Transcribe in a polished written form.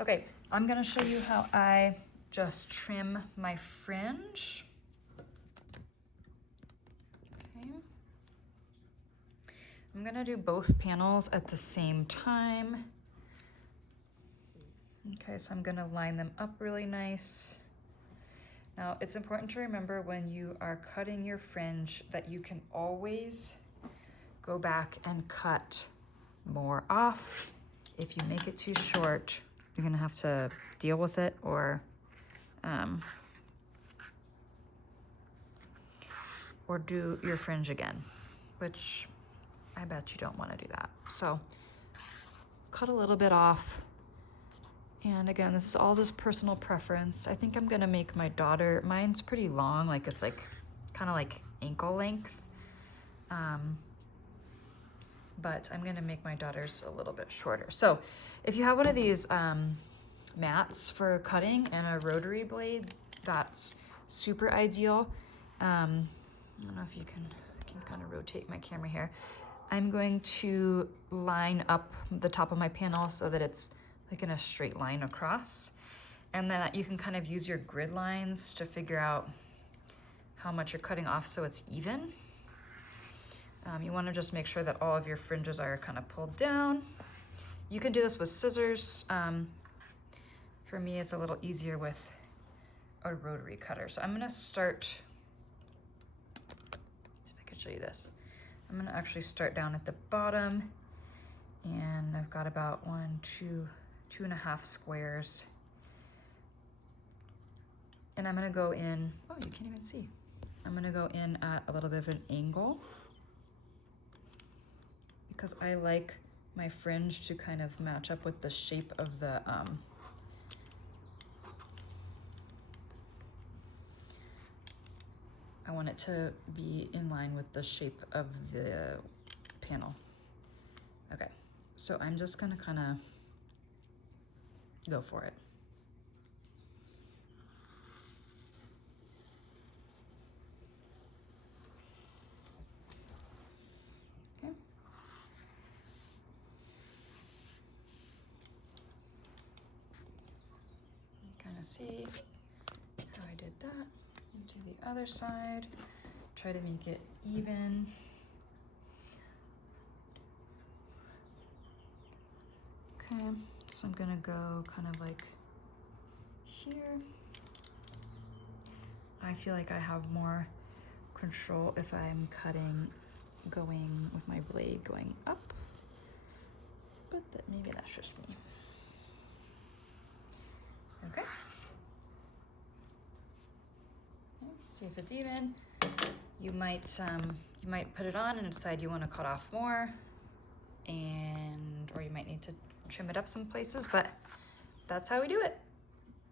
Okay, I'm gonna show you how I just trim my fringe. Okay. I'm gonna do both panels at the same time. Okay, so I'm gonna line them up really nice. Now, it's important to remember when you are cutting your fringe that you can always go back and cut more off. If you make it too short, you're gonna have to deal with it or do your fringe again, which I bet you don't wanna do that. So cut a little bit off. And again, this is all just personal preference. I think I'm gonna make my daughter, mine's pretty long, like it's like kind of like ankle length. But I'm gonna make my daughter's a little bit shorter. So if you have one of these mats for cutting and a rotary blade, that's super ideal. I don't know if you can, I can kind of rotate my camera here. I'm going to line up the top of my panel so that it's like in a straight line across. And then you can kind of use your grid lines to figure out how much you're cutting off so it's even. You want to just make sure that all of your fringes are kind of pulled down. You can do this with scissors. For me, it's a little easier with a rotary cutter. So I'm gonna start, see if I can show you this. I'm gonna actually start down at the bottom, and I've got about 2.5 squares. And I'm gonna go in, oh, you can't even see. I'm gonna go in at a little bit of an angle because I like my fringe to kind of match up with the shape of the, I want it to be in line with the shape of the panel. Okay, so I'm just gonna kind of go for it. Okay. Kind of see how I did that. Into the other side, try to make it even. Okay, so I'm gonna go kind of like here. I feel like I have more control if I'm cutting, going with my blade going up, but maybe that's just me. Okay. See if it's even. You might put it on and decide you want to cut off more, or you might need to trim it up some places, but that's how we do it.